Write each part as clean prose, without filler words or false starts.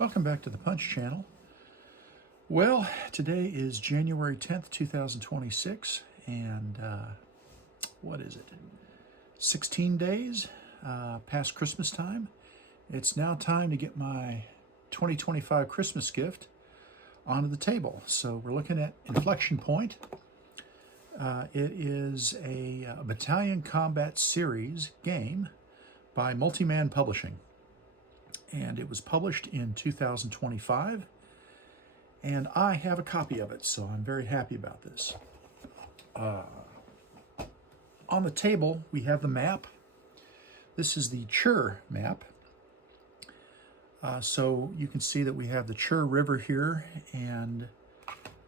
Welcome back to the Punch channel. Well, today is January 10th, 2026, and what is it? 16 days past Christmas time. It's now time to get my 2025 Christmas gift onto the table. So we're looking at Inflection Point. It is a Battalion Combat Series game by Multi-Man Publishing. And it was published in 2025, and I have a copy of it, so I'm very happy about this. On the table, we have the map. This is the Chir map. So you can see that we have the Chir River here, and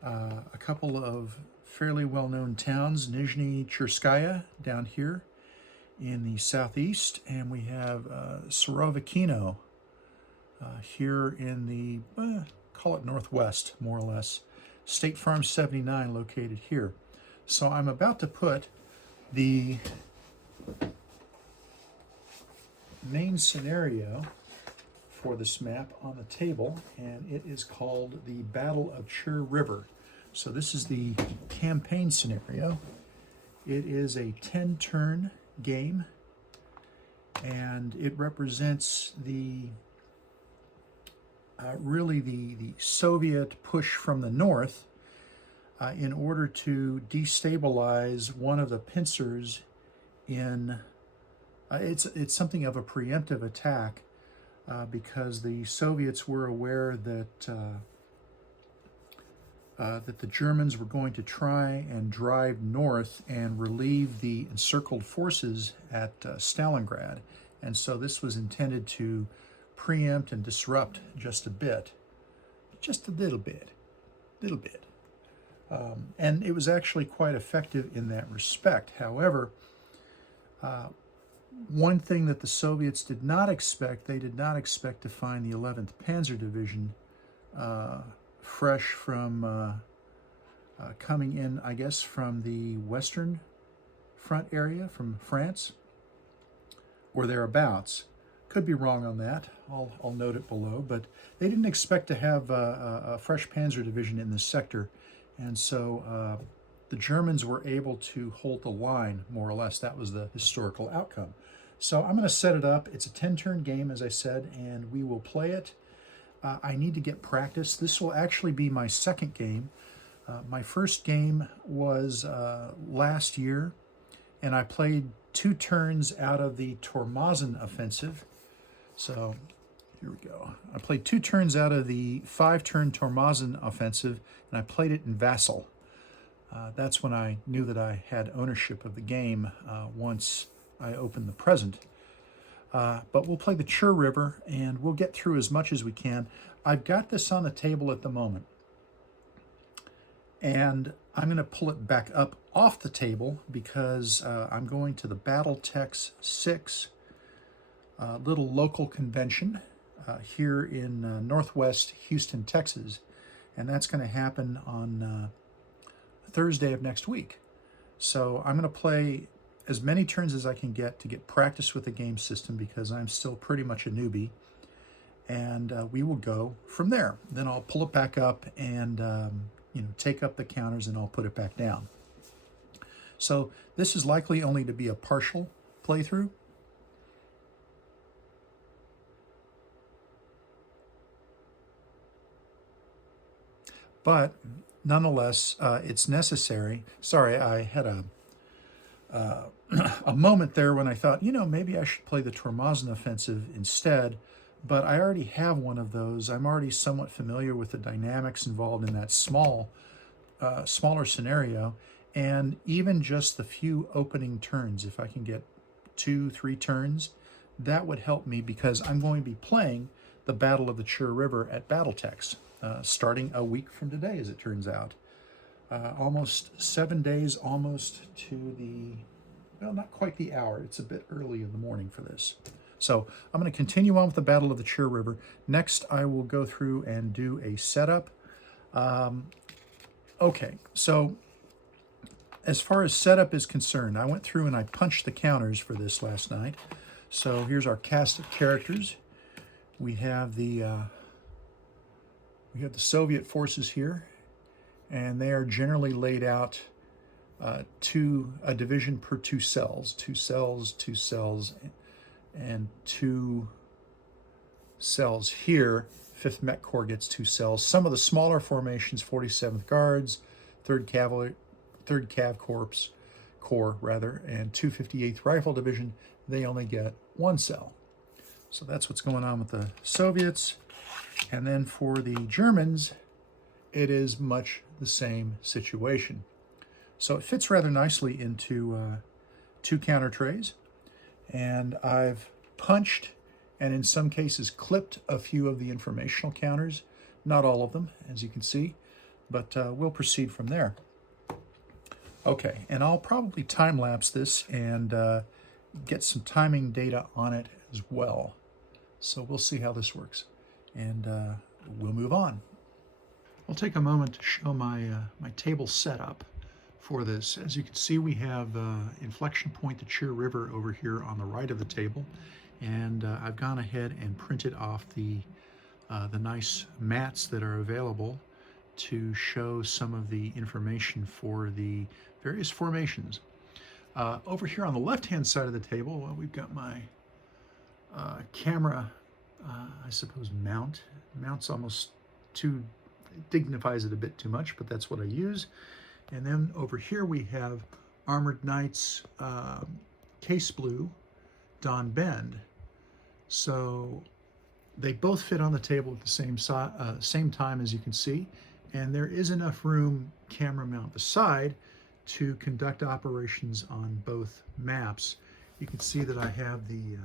a couple of fairly well-known towns, Nizhny Chirskaya down here in the southeast, and we have Surovikino here in the, call it northwest, more or less. State Farm 79 located here. So I'm about to put the main scenario for this map on the table, and it is called the Battle of Chir River. So this is the campaign scenario. It is a 10-turn game, and it represents the really the Soviet push from the north in order to destabilize one of the pincers in, it's something of a preemptive attack because the Soviets were aware that that the Germans were going to try and drive north and relieve the encircled forces at Stalingrad. And so this was intended to preempt and disrupt just a bit, just a little bit. And it was actually quite effective in that respect. However, one thing that the Soviets did not expect, they did not expect to find the 11th Panzer Division fresh from coming in, I guess, from the Western Front area, from France, or thereabouts. Could be wrong on that. I'll note it below, but they didn't expect to have a fresh Panzer Division in this sector, and so the Germans were able to hold the line, more or less. That was the historical outcome. So I'm going to set it up. It's a 10-turn game, as I said, and we will play it. I need to get practice. This will actually be my second game. My first game was last year, and I played 2 turns out of the Tormazin offensive. So here we go. I played 2 turns out of the 5-turn Tormazin offensive, and I played it in Vassal. That's when I knew that I had ownership of the game once I opened the present. But we'll play the Chir River, and we'll get through as much as we can. I've got this on the table at the moment, and I'm going to pull it back up off the table because I'm going to the Battletex 6 little local convention here in northwest Houston, Texas, and that's going to happen on Thursday of next week. So I'm going to play as many turns as I can get to get practice with the game system because I'm still pretty much a newbie, and we will go from there. Then I'll pull it back up and take up the counters, and I'll put it back down. So this is likely only to be a partial playthrough. But nonetheless, it's necessary. Sorry, I had a moment there when I thought, maybe I should play the Tormazin offensive instead, but I already have one of those. I'm already somewhat familiar with the dynamics involved in that smaller scenario, and even just the few opening turns, if I can get 2-3 turns, that would help me because I'm going to be playing the Battle of the Chir River at Battletex. Starting a week from today, as it turns out. Almost 7 days, almost to the, well, not quite the hour. It's a bit early in the morning for this. So I'm going to continue on with the Battle of the Chir River. Next, I will go through and do a setup. Okay, so as far as setup is concerned, I went through and I punched the counters for this last night. So here's our cast of characters. We have the We have the Soviet forces here, and they are generally laid out a division per 2 cells, 2 cells, 2 cells, and 2 cells here. 5th Met Corps gets 2 cells. Some of the smaller formations, 47th Guards, 3rd Cavalry, 3rd Cav Corps, and 258th Rifle Division, they only get 1 cell. So that's what's going on with the Soviets. And then for the Germans, it is much the same situation. So it fits rather nicely into 2 counter trays. And I've punched and in some cases clipped a few of the informational counters. Not all of them, as you can see, but we'll proceed from there. Okay, and I'll probably time-lapse this and get some timing data on it as well. So we'll see how this works, and we'll move on. I'll take a moment to show my table setup for this. As you can see, we have Inflection Point, the Chir River over here on the right of the table, and I've gone ahead and printed off the nice mats that are available to show some of the information for the various formations. Over here on the left-hand side of the table, well, we've got my camera, I suppose, mount. Mount's almost too, dignifies it a bit too much, but that's what I use. And then over here we have Armored Knights Case Blue Don Bend. So they both fit on the table at the same time, as you can see, and there is enough room, camera mount aside, to conduct operations on both maps. You can see that I have the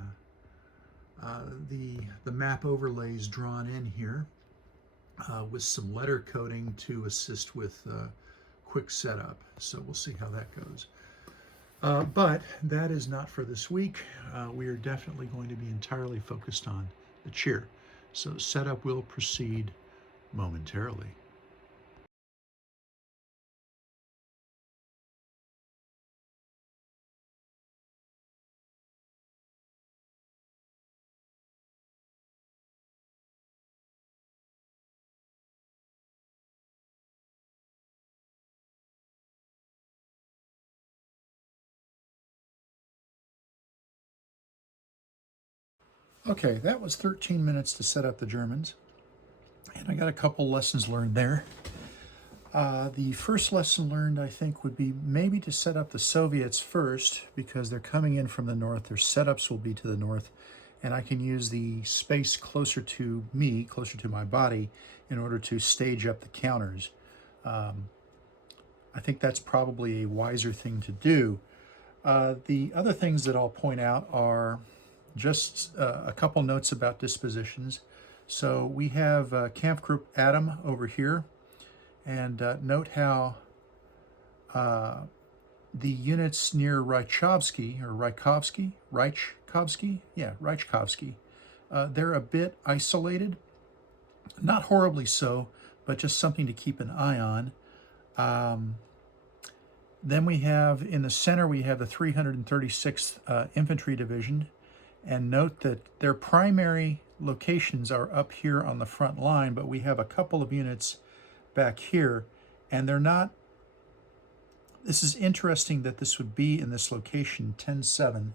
map overlays drawn in here with some letter coding to assist with quick setup. So we'll see how that goes. But that is not for this week. We are definitely going to be entirely focused on the Chir. So setup will proceed momentarily. Okay, that was 13 minutes to set up the Germans, and I got a couple lessons learned there. The first lesson learned, I think, would be maybe to set up the Soviets first, because they're coming in from the north. Their setups will be to the north, and I can use the space closer to me, closer to my body, in order to stage up the counters. I think that's probably a wiser thing to do. The other things that I'll point out are just a couple notes about dispositions. So we have Camp Group Adam over here, and note how the units near Rychovsky, they're a bit isolated, not horribly so, but just something to keep an eye on. Then we have, in the center, we have the 336th Infantry Division, and note that their primary locations are up here on the front line, but we have a couple of units back here, and they're not. This is interesting that this would be in this location, 10-7.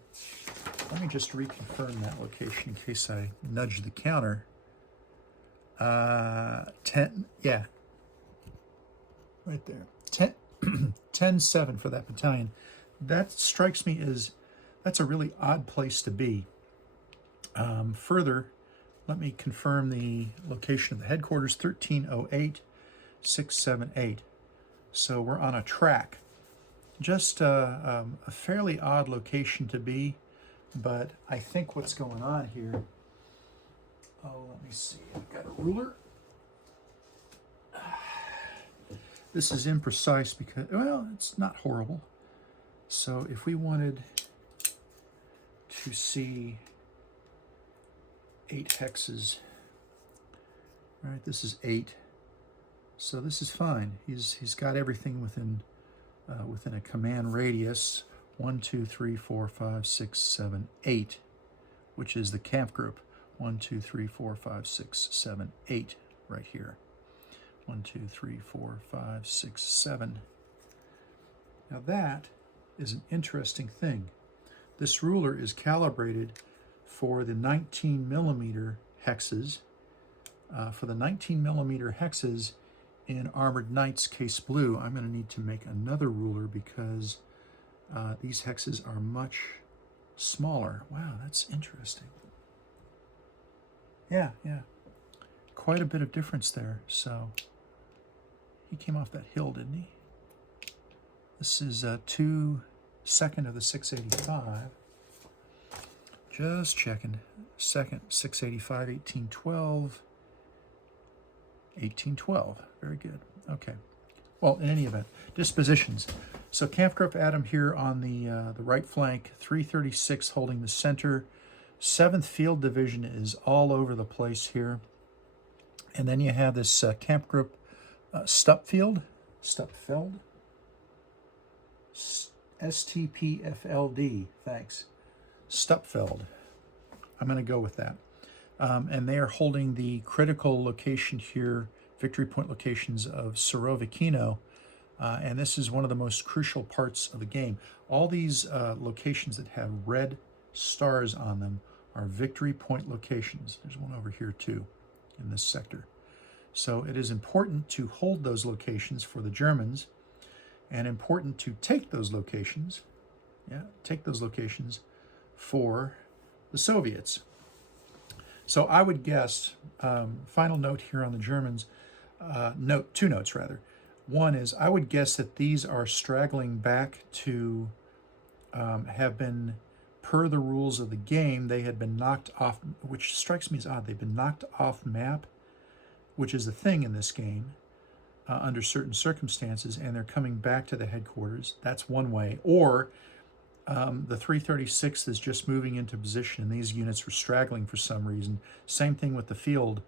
Let me just reconfirm that location in case I nudge the counter. 10, yeah, right there. 10-7 for that battalion. That strikes me as, that's a really odd place to be. Further, let me confirm the location of the headquarters, 1308-678. So we're on a track. Just a fairly odd location to be, but I think what's going on here, let me see, I've got a ruler. This is imprecise because, well, it's not horrible. So if we wanted to see 8 hexes, right, this is 8. So this is fine. He's got everything within a command radius, 1, 2, 3, 4, 5, 6, 7, 8, which is the camp group. 1, 2, 3, 4, 5, 6, 7, 8 right here. 1, 2, 3, 4, 5, 6, 7. Now that is an interesting thing. This ruler is calibrated for the 19 millimeter hexes. For the 19 millimeter hexes in Armored Knights Case Blue, I'm going to need to make another ruler because these hexes are much smaller. Wow, that's interesting. Yeah. Quite a bit of difference there. So he came off that hill, didn't he? This is 2/2 of the 685. Just checking. Second, 685, 1812. 1812. Very good. Okay. Well, in any event, dispositions. So Camp Group Adam here on the right flank, 336 holding the center. 7th Field Division is all over the place here. And then you have this Camp Group Stupfeld, STPFLD, thanks. Stupfeld. I'm going to go with that. And they are holding the critical location here, victory point locations of Surovikino. And this is one of the most crucial parts of the game. All these locations that have red stars on them are victory point locations. There's one over here too, in this sector. So it is important to hold those locations for the Germans, and important to take those locations, for the Soviets. So I would guess, final note here on the Germans, two notes rather. One is I would guess that these are straggling back to have been, per the rules of the game, they had been knocked off, which strikes me as odd. They've been knocked off map, which is the thing in this game, under certain circumstances, and they're coming back to the headquarters. That's one way. Or the 336th is just moving into position, and these units were straggling for some reason. Same thing with the field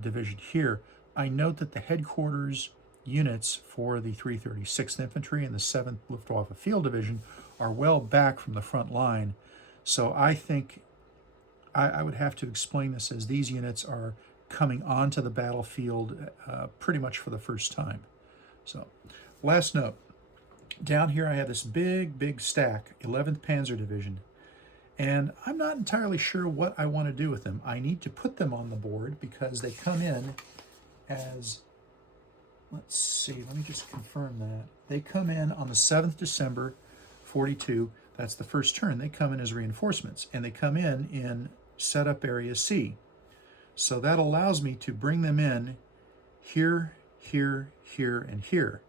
division here. I note that the headquarters units for the 336th Infantry and the 7th Luftwaffe Field Division are well back from the front line. So I think I would have to explain this as these units are coming onto the battlefield pretty much for the first time. So, last note. Down here I have this big stack, 11th Panzer Division, and I'm not entirely sure what I want to do with them. I need to put them on the board because they come in as, let's see, let me just confirm that. They come in on the 7th December, 42. That's the first turn. They come in as reinforcements, and they come in setup area C. So that allows me to bring them in here, here, and here.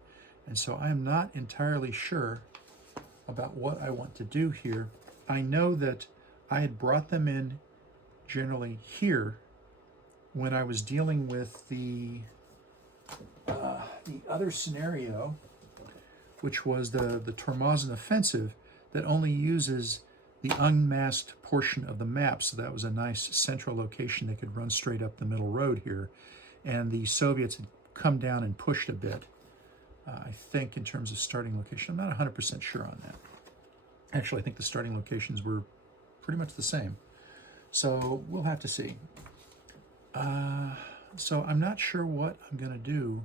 And so I'm not entirely sure about what I want to do here. I know that I had brought them in generally here when I was dealing with the other scenario, which was the Tormozin offensive that only uses the unmasked portion of the map. So that was a nice central location. They could run straight up the middle road here. And the Soviets had come down and pushed a bit, I think, in terms of starting location. I'm not 100% sure on that. Actually, I think the starting locations were pretty much the same. So we'll have to see. So I'm not sure what I'm going to do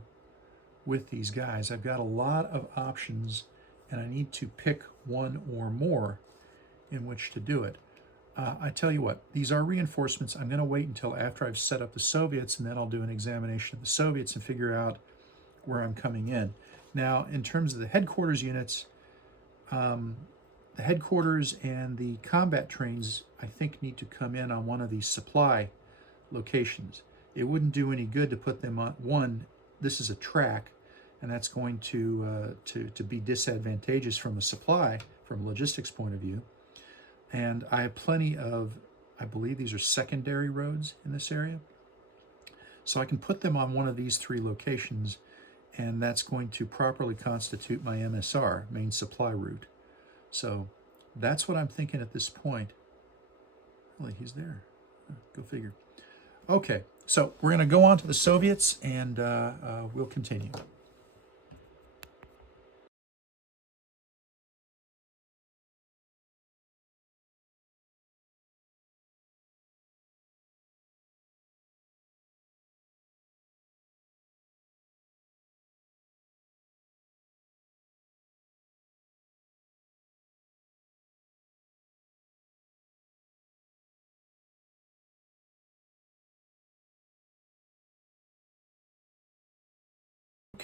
with these guys. I've got a lot of options, and I need to pick one or more in which to do it. I tell you what, these are reinforcements. I'm going to wait until after I've set up the Soviets, and then I'll do an examination of the Soviets and figure out where I'm coming in. Now, in terms of the headquarters units, the headquarters and the combat trains, I think, need to come in on one of these supply locations. It wouldn't do any good to put them on one. This is a track, and that's going to be disadvantageous from a supply, from a logistics point of view. And I have plenty of, I believe these are secondary roads in this area. So I can put them on one of these three locations, and that's going to properly constitute my MSR, main supply route. So that's what I'm thinking at this point. Really, he's there. Go figure. Okay, so we're going to go on to the Soviets, and we'll continue.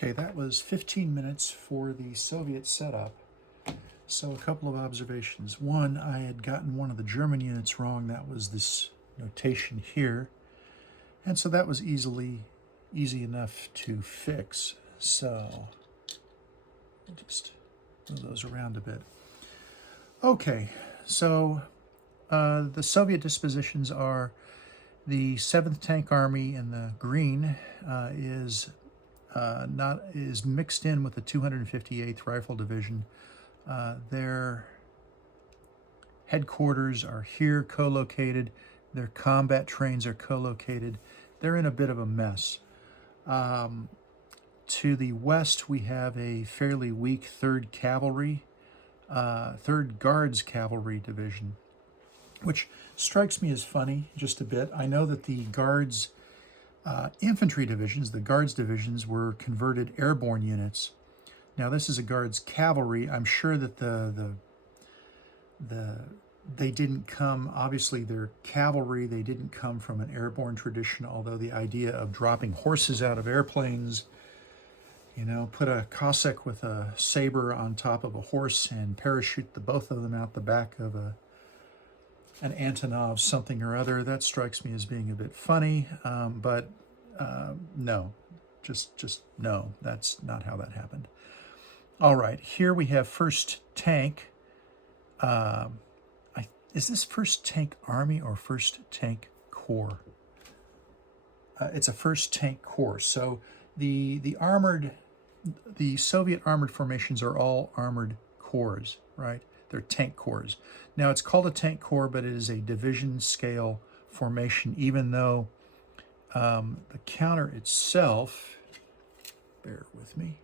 Okay, that was 15 minutes for the Soviet setup. So a couple of observations. One, I had gotten one of the German units wrong. That was this notation here. And so that was easy enough to fix. So I'll just move those around a bit. Okay, so the Soviet dispositions are the 7th Tank Army in the green is mixed in with the 258th Rifle Division. Their headquarters are here, co-located. Their combat trains are co-located. They're in a bit of a mess. To the west, we have a fairly weak 3rd Cavalry, 3rd Guards Cavalry Division, which strikes me as funny just a bit. I know that the Guards infantry divisions, the Guards divisions, were converted airborne units. Now this is a Guards cavalry. I'm sure that they didn't come, obviously they're cavalry, they didn't come from an airborne tradition, although the idea of dropping horses out of airplanes, you know, put a Cossack with a saber on top of a horse and parachute the both of them out the back of an Antonov something or other, that strikes me as being a bit funny, but no, just no, that's not how that happened. All right, here we have 1st Tank. Is this 1st Tank Army or 1st Tank Corps? It's a 1st Tank Corps. So the Soviet armored formations are all armored corps, right? They're tank corps. Now it's called a tank corps, but it is a division scale formation, even though the counter itself, bear with me.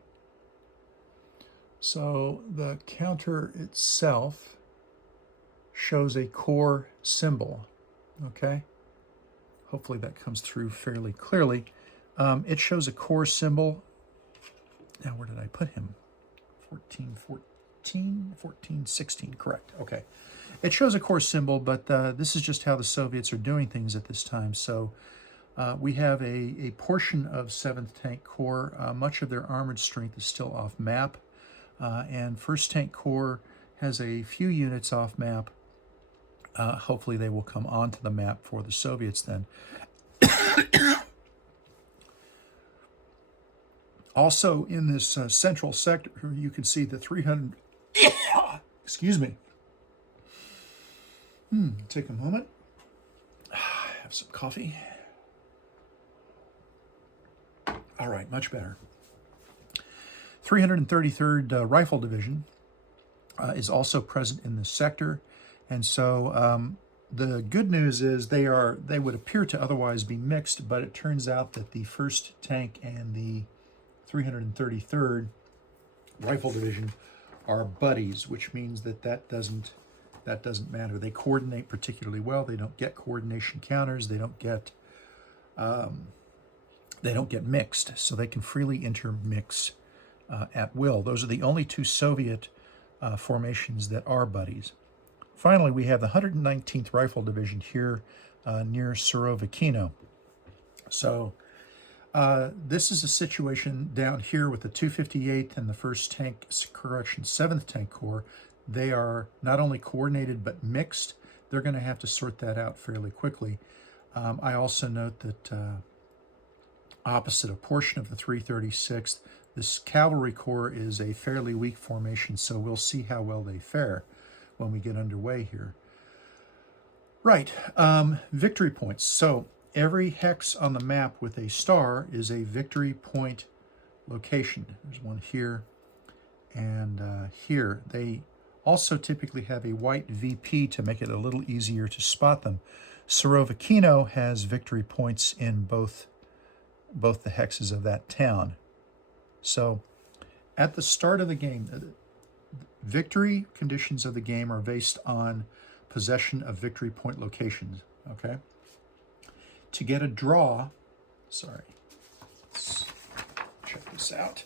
So the counter itself shows a corps symbol, okay? Hopefully that comes through fairly clearly. It shows a corps symbol. Now, where did I put him? 14, 16, correct, okay. It shows a corps symbol, but this is just how the Soviets are doing things at this time. So we have a portion of 7th Tank Corps. Much of their armored strength is still off map. And 1st Tank Corps has a few units off map. Hopefully they will come onto the map for the Soviets then. Also in this central sector, you can see the 300, excuse me. Take a moment, have some coffee. All right, much better. 333rd Rifle Division is also present in this sector. And so the good news is they would appear to otherwise be mixed, but it turns out that the 1st Tank and the 333rd Rifle Division are buddies, which means that doesn't matter. They coordinate particularly well. They don't get coordination counters. They don't get mixed, so they can freely intermix at will. Those are the only 2 Soviet formations that are buddies. Finally, we have the 119th Rifle Division here near Surovikino. So this is a situation down here with the 258th and the 7th Tank Corps. They are not only coordinated but mixed. They're going to have to sort that out fairly quickly. I also note that opposite a portion of the 336th, this Cavalry Corps is a fairly weak formation, so we'll see how well they fare when we get underway here. Right, victory points. So every hex on the map with a star is a victory point location. There's one here and here. They also typically have a white VP to make it a little easier to spot them. Surovikino has victory points in both the hexes of that town. So at the start of the game, victory conditions of the game are based on possession of victory point locations, okay? To get a draw, let's check this out.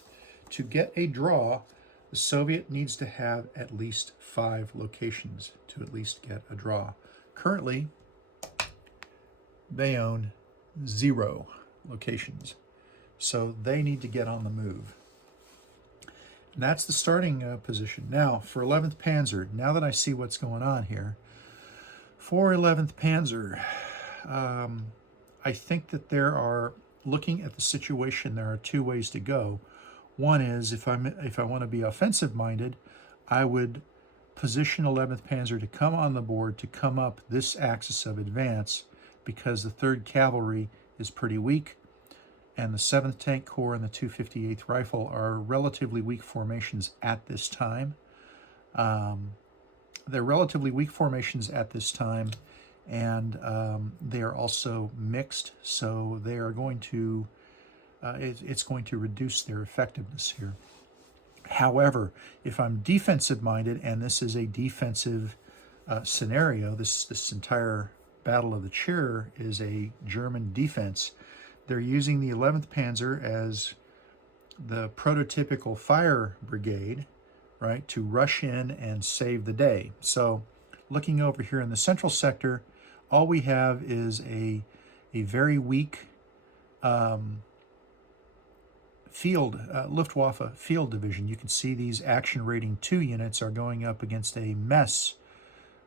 To get a draw, the Soviet needs to have at least 5 locations to at least get a draw. Currently, they own 0 locations. So they need to get on the move. That's the starting position. Now, for 11th Panzer, now that I see what's going on here, for 11th Panzer, I think that there are, looking at the situation, there are two ways to go. One is, if I want to be offensive-minded, I would position 11th Panzer to come on the board, to come up this axis of advance, because the 3rd Cavalry is pretty weak, and the 7th Tank Corps and the 258th Rifle are relatively weak formations at this time. They're relatively weak formations at this time, and they are also mixed, so they are going to, it's going to reduce their effectiveness here. However, if I'm defensive-minded, and this is a defensive scenario, this entire Battle of the Chir is a German defense, they're using the 11th Panzer as the prototypical fire brigade, right, to rush in and save the day. So looking over here in the central sector, all we have is a very weak Luftwaffe field division. You can see these action rating 2 units are going up against a mess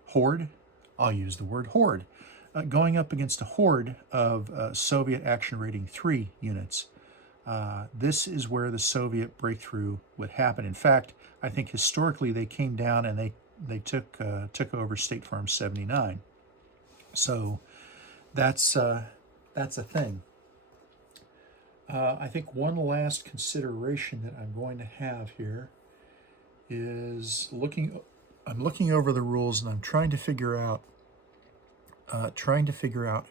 horde. I'll use the word horde. Going up against a horde of Soviet action rating 3 units. This is where the Soviet breakthrough would happen. In fact, I think historically they came down and they took over State Farm 79. So that's a thing. I think one last consideration that I'm going to have here is I'm looking over the rules and I'm trying to figure out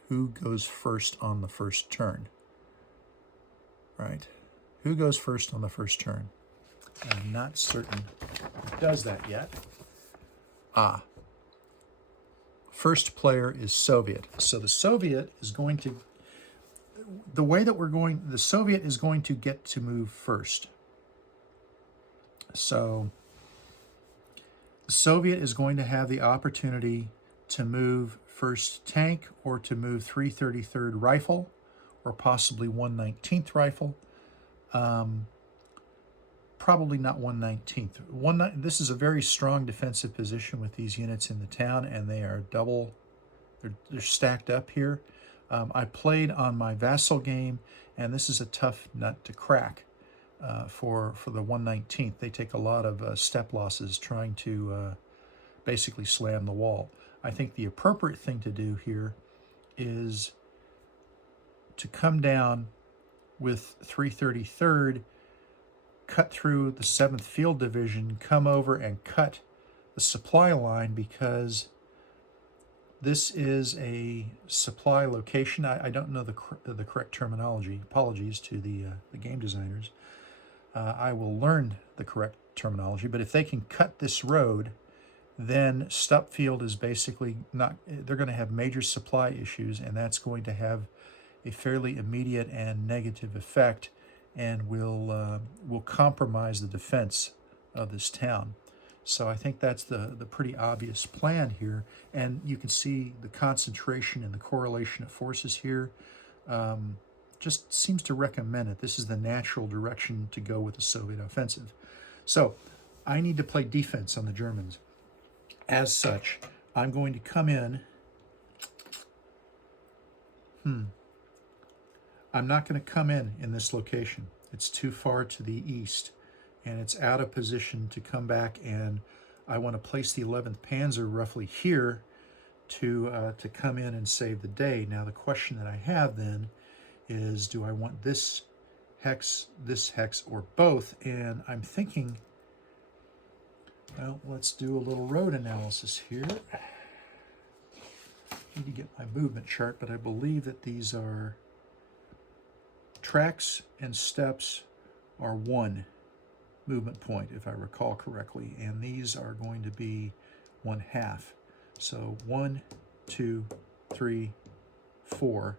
who goes first on the first turn. Right? Who goes first on the first turn? I'm not certain who does that yet. First player is Soviet. So the Soviet is going to, the Soviet is going to get to move first. So the Soviet is going to have the opportunity to move 1st Tank, or to move 333rd Rifle, or possibly 119th Rifle. Probably not 119th. This is a very strong defensive position with these units in the town, and they are they're stacked up here. I played on my Vassal game, and this is a tough nut to crack for the 119th. They take a lot of step losses trying to basically slam the wall. I think the appropriate thing to do here is to come down with 333rd, cut through the 7th Field Division, come over and cut the supply line, because this is a supply location. I don't know the correct terminology. Apologies to the game designers. I will learn the correct terminology, but if they can cut this road, then Stupfield is basically not, they're going to have major supply issues, and that's going to have a fairly immediate and negative effect, and will compromise the defense of this town. So I think that's the pretty obvious plan here, and you can see the concentration and the correlation of forces here. Just seems to recommend it. This is the natural direction to go with the Soviet offensive. So I need to play defense on the Germans. As such, I'm going to come in. I'm not going to come in this location. It's too far to the east, and it's out of position to come back, and I want to place the 11th Panzer roughly here to come in and save the day. Now, the question that I have then is, do I want this hex, or both? And I'm thinking, well, let's do a little road analysis here. I need to get my movement chart, but I believe that these are tracks and steps are 1 movement point, if I recall correctly, and these are going to be 1/2. So 1, 2, 3, 4.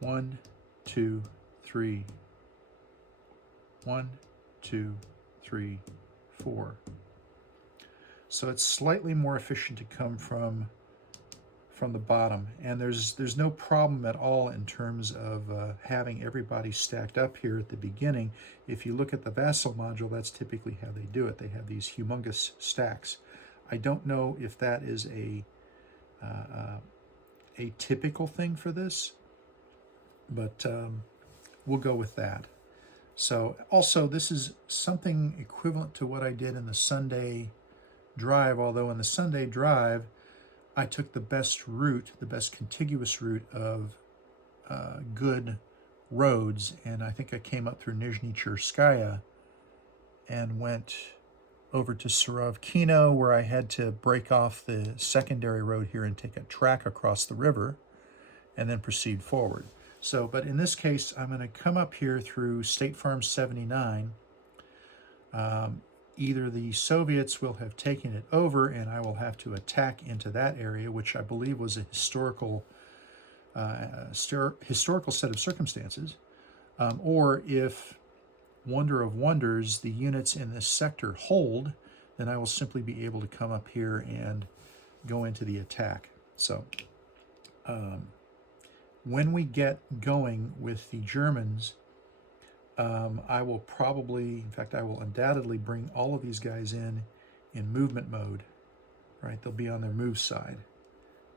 1, 2, 3. 1, 2, 3, 4. So it's slightly more efficient to come from from the bottom. And there's no problem at all in terms of having everybody stacked up here at the beginning. If you look at the Vassal module, that's typically how they do it. They have these humongous stacks. I don't know if that is a typical thing for this, but we'll go with that. So also, this is something equivalent to what I did in the Sunday drive, although in the Sunday drive, I took the best route, the best contiguous route of good roads, and I think I came up through Nizhny Chirskaya and went over to Surovkino, where I had to break off the secondary road here and take a track across the river and then proceed forward. So, but in this case, I'm going to come up here through State Farm 79. Either the Soviets will have taken it over and I will have to attack into that area, which I believe was a historical set of circumstances, or if, wonder of wonders, the units in this sector hold, then I will simply be able to come up here and go into the attack. So when we get going with the Germans, I will probably, in fact, I will undoubtedly bring all of these guys in movement mode, right? They'll be on their move side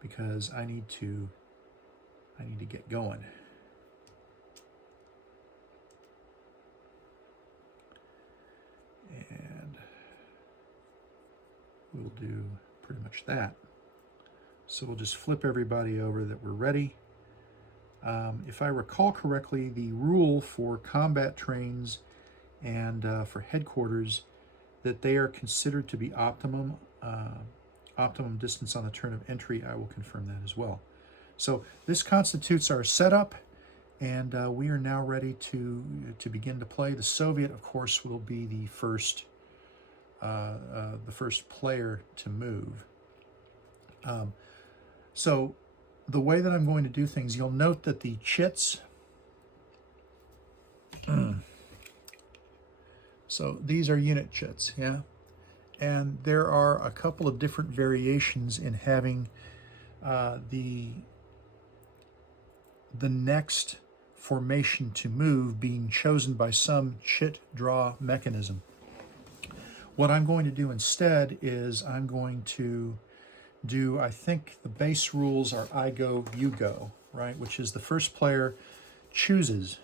because I need to get going. And we'll do pretty much that. So we'll just flip everybody over that we're ready. If I recall correctly, the rule for combat trains and for headquarters, that they are considered to be optimum distance on the turn of entry. I will confirm that as well. So this constitutes our setup, and we are now ready to begin to play. The Soviet, of course, will be the first player to move. So the way that I'm going to do things, you'll note that the chits, so these are unit chits, yeah? And there are a couple of different variations in having the next formation to move being chosen by some chit draw mechanism. What I'm going to do instead is I'm going to do, I think the base rules are I go, you go, right? Which is the first player chooses,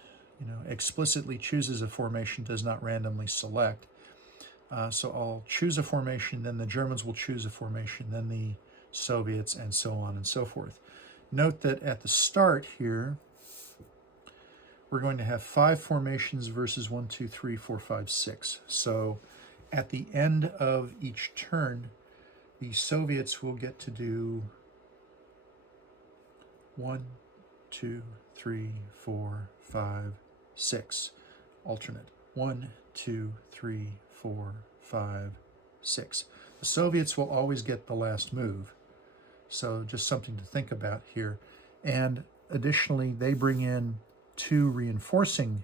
explicitly chooses a formation, does not randomly select. So I'll choose a formation, then the Germans will choose a formation, then the Soviets, and so on and so forth. Note that at the start here, we're going to have 5 formations versus 1, 2, 3, 4, 5, 6. So at the end of each turn, the Soviets will get to do 1, 2, 3, 4, 5, 6. Alternate. 1, 2, 3, 4, 5, 6. The Soviets will always get the last move. So just something to think about here. And additionally, they bring in 2 reinforcing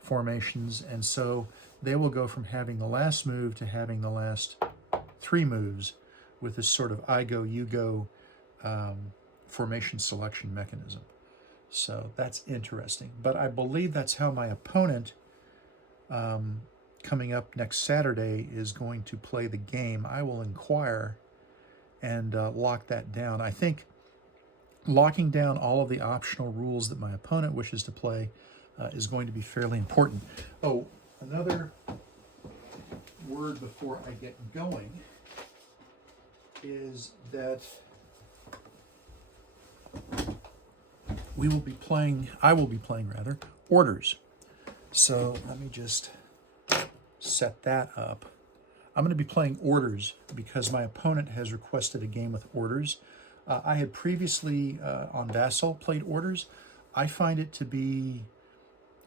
formations, and so they will go from having the last move to having the last 3 moves with this sort of I go, you go formation selection mechanism. So that's interesting. But I believe that's how my opponent coming up next Saturday is going to play the game. I will inquire and lock that down. I think locking down all of the optional rules that my opponent wishes to play is going to be fairly important. Oh, another word before I get going is that I will be playing orders. So let me just set that up. I'm going to be playing orders because my opponent has requested a game with orders. I had previously on Vassal played orders. I find it to be,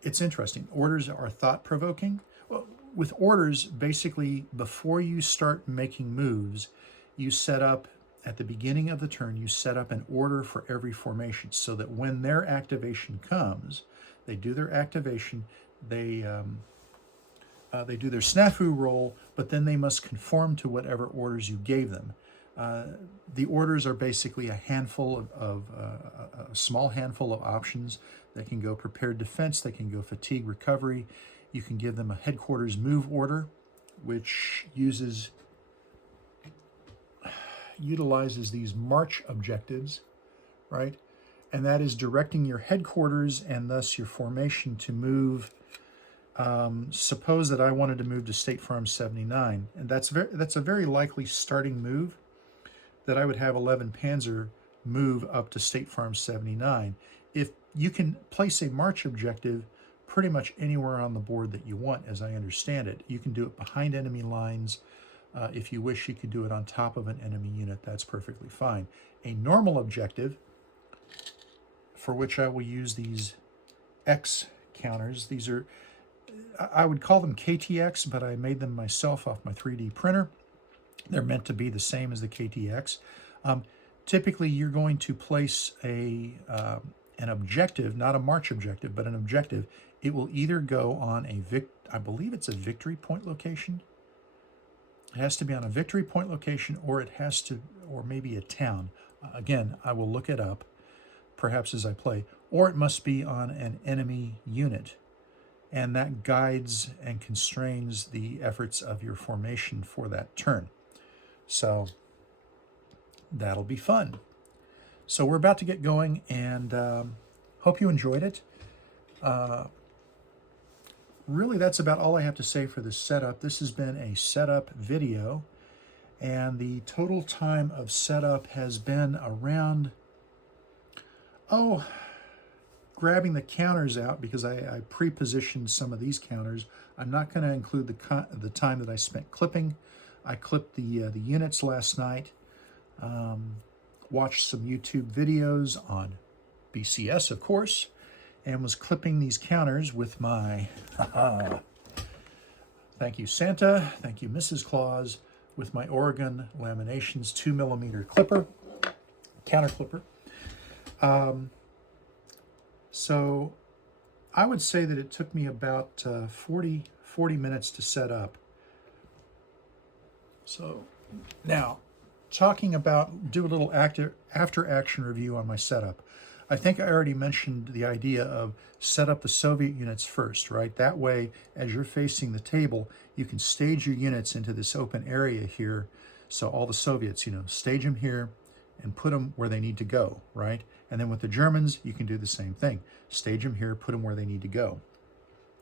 it's interesting. Orders are thought-provoking. Well, with orders, basically, before you start making moves, you set up, at the beginning of the turn, you set up an order for every formation so that when their activation comes, they do their activation, they do their snafu roll, but then they must conform to whatever orders you gave them. The orders are basically a handful a small handful of options. They can go prepared defense, they can go fatigue recovery. You can give them a headquarters move order, which utilizes these march objectives, right? And that is directing your headquarters and thus your formation to move. Suppose that I wanted to move to State Farm 79, and that's a very likely starting move, that I would have 11 Panzer move up to State Farm 79. If you can place a march objective pretty much anywhere on the board that you want, as I understand it. You can do it behind enemy lines. If you wish, you could do it on top of an enemy unit. That's perfectly fine. A normal objective, for which I will use these X counters. These are, I would call them KTX, but I made them myself off my 3D printer. They're meant to be the same as the KTX. Typically, you're going to place an objective, not a march objective, but an objective. It will either go on I believe it's a victory point location. It has to be on a victory point location, or it has to, or maybe a town. Again, I will look it up, perhaps as I play. Or it must be on an enemy unit. And that guides and constrains the efforts of your formation for that turn. So that'll be fun. So we're about to get going, and hope you enjoyed it. Really, that's about all I have to say for this setup. This has been a setup video, and the total time of setup has been around, grabbing the counters out, because I pre-positioned some of these counters. I'm not going to include the time that I spent clipping. I clipped the units last night, watched some YouTube videos on BCS, of course, and was clipping these counters with my, thank you Santa, thank you Mrs. Claus, with my Oregon Laminations 2mm clipper, counter clipper. So I would say that it took me about 40 minutes to set up. So now, talking about, do a little after action review on my setup. I think I already mentioned the idea of set up the Soviet units first, right? That way, as you're facing the table, you can stage your units into this open area here. So all the Soviets, stage them here and put them where they need to go, right? And then with the Germans, you can do the same thing. Stage them here, put them where they need to go.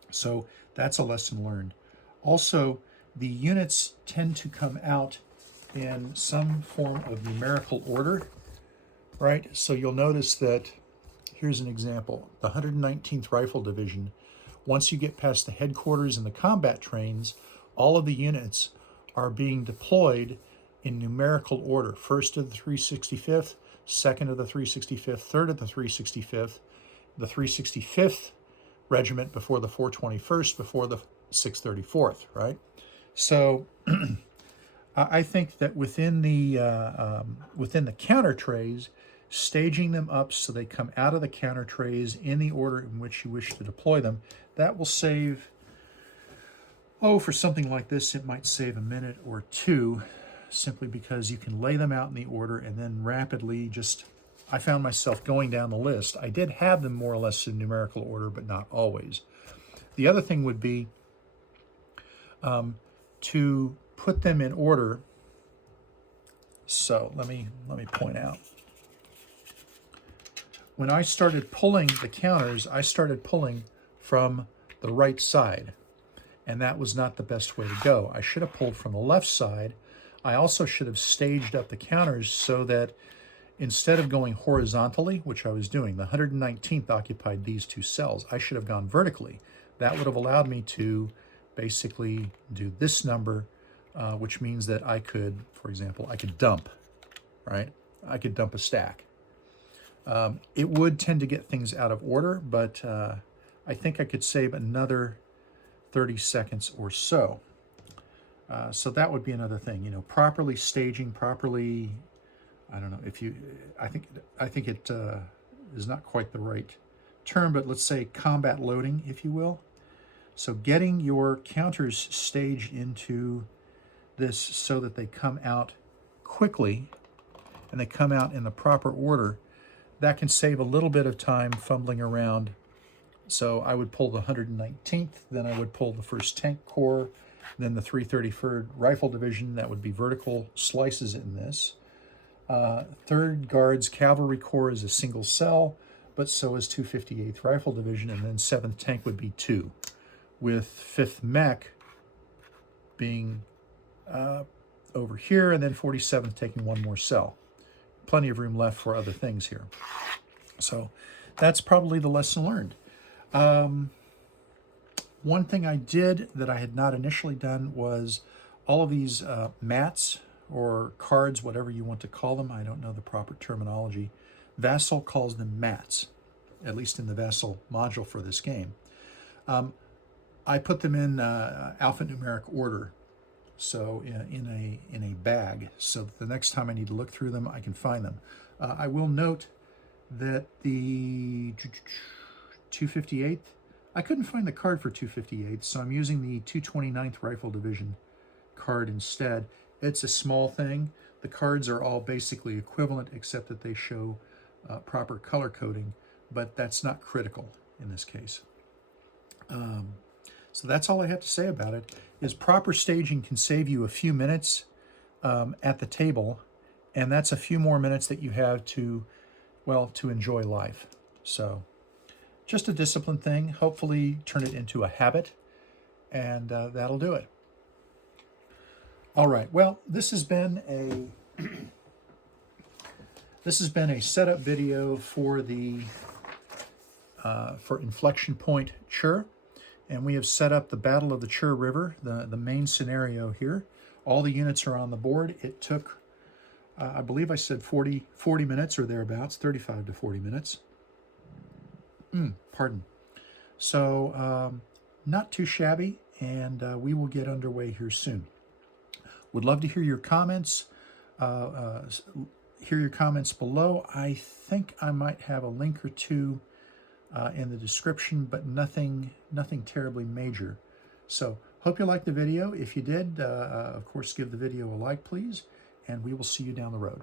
So that's a lesson learned. Also, the units tend to come out in some form of numerical order, right? So you'll notice that, here's an example, the 119th Rifle Division. Once you get past the headquarters and the combat trains, all of the units are being deployed in numerical order. First to the 365th, second to the 365th, third to the 365th, the 365th Regiment before the 421st, before the 634th, right? So I think that within the counter trays, staging them up so they come out of the counter trays in the order in which you wish to deploy them, that will save, for something like this, it might save a minute or two, simply because you can lay them out in the order and then rapidly I found myself going down the list. I did have them more or less in numerical order, but not always. The other thing would be to put them in order. So let me point out. When I started pulling the counters, I started pulling from the right side, and that was not the best way to go. I should have pulled from the left side. I also should have staged up the counters so that instead of going horizontally, which I was doing, the 119th occupied these two cells, I should have gone vertically. That would have allowed me to basically do this number, which means that I could, for example, I could dump, right? I could dump a stack. It would tend to get things out of order, but I think I could save another 30 seconds or so. So that would be another thing, properly staging, properly, I don't know if you, I think it is not quite the right term, but let's say combat loading, if you will. So getting your counters staged into this so that they come out quickly and they come out in the proper order, that can save a little bit of time fumbling around. So I would pull the 119th, then I would pull the 1st Tank Corps, then the 333rd Rifle Division. That would be vertical slices in this. 3rd Guards Cavalry Corps is a single cell, but so is 258th Rifle Division, and then 7th Tank would be 2, with 5th Mech being over here, and then 47th taking 1 more cell. Plenty of room left for other things here. So that's probably the lesson learned. One thing I did that I had not initially done was all of these mats or cards, whatever you want to call them. I don't know the proper terminology. Vassal calls them mats, at least in the Vassal module for this game. I put them in alphanumeric order, so in a bag, so that the next time I need to look through them, I can find them. I will note that the 258th, I couldn't find the card for 258th, so I'm using the 229th Rifle Division card instead. It's a small thing. The cards are all basically equivalent, except that they show proper color coding, but that's not critical in this case. So that's all I have to say about it, is proper staging can save you a few minutes at the table, and that's a few more minutes that you have to, well, to enjoy life. So just a discipline thing. Hopefully turn it into a habit, and that'll do it. All right, well, this has been a setup video for the for Inflection Point Chir, and we have set up the Battle of the Chir River, the main scenario here. All the units are on the board. It took, I believe I said 40 minutes or thereabouts, 35 to 40 minutes. Pardon. So not too shabby, and we will get underway here soon. Would love to hear your comments. Hear your comments below. I think I might have a link or two in the description, but nothing terribly major. So hope you liked the video. If you did, of course, give the video a like, please, and we will see you down the road.